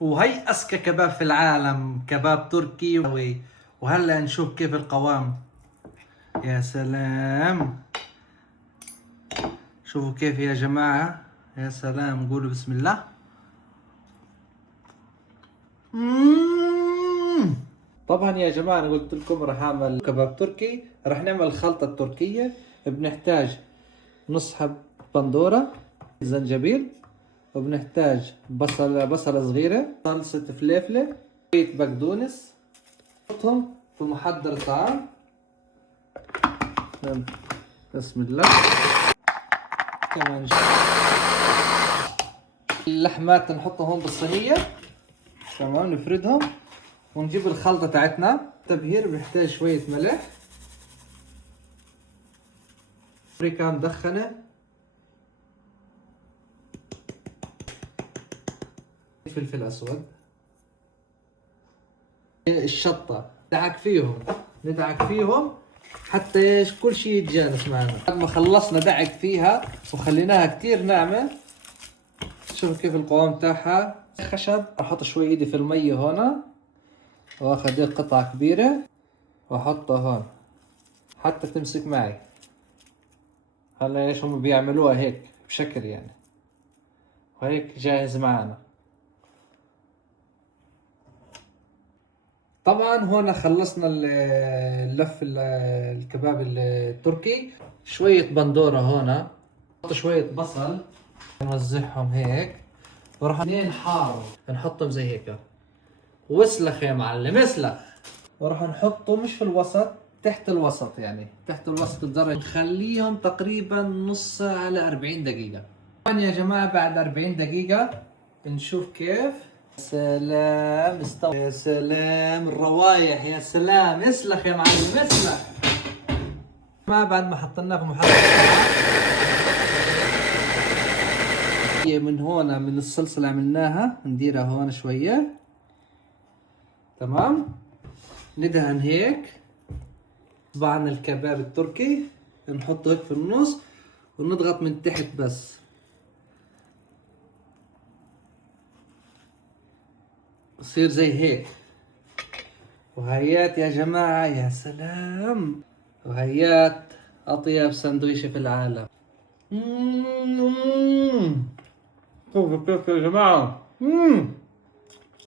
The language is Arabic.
وهي أذكى كباب في العالم، كباب تركي. وهلا نشوف كيف القوام. يا سلام، شوفوا كيف يا جماعة. يا سلام، قولوا بسم الله. طبعا يا جماعة أنا قلت لكم راح أعمل كباب تركي، راح نعمل خلطة تركية. بنحتاج نص حب بندورة، زنجبيل، وبنحتاج بصلة صغيرة، صلصة فليفلة، شوية بقدونس، نحطهم في محضر طعام. بسم الله. كمان اللحمات نحطها هون بالصينية. تمام، نفردهم ونجيب الخلطة تاعتنا. تبهير بنحتاج شوية ملح، بابريكا مدخنة، فلفل أسود، الشطة. ندعك فيهم حتى ايش كل شيء يتجانس معنا. بعد ما خلصنا دعك فيها وخليناها كتير ناعمة، شوفوا كيف القوام تاعها خشب. احط شوي ايدي في المية هنا، واخذ هيك قطعة كبيرة واحطها هون حتى تمسك معي. هلا ايش هم بيعملوها هيك بشكل يعني، وهيك جاهز معنا. طبعا هون خلصنا اللف الكباب التركي. شوية بندورة هون، نحط شوية بصل نوزعهم هيك، وراح اثنين حار نحطهم زي هيك. واسلخ يا معلم اسلخ. وراح نحطه مش في الوسط، تحت الوسط، يعني تحت الوسط الدرجة. نخليهم تقريبا نص ساعة على 40 دقيقة. طبعا يا جماعة بعد 40 دقيقة نشوف كيف. سلام، استوى. يا سلام الروايح، يا سلام. اسلخ يا معلم اسلخ. ما بعد ما حطيناه في محطة من هون، من الصلصة اللي عملناها نديرها هون شوية. تمام، ندهن هيك طبعا الكباب التركي، نحطه هيك في النص ونضغط من تحت بس. بصير زي هيك. وهيات يا جماعة، يا سلام. وهيات أطيب سندويشة في العالم. شوفوا كيف يا جماعة.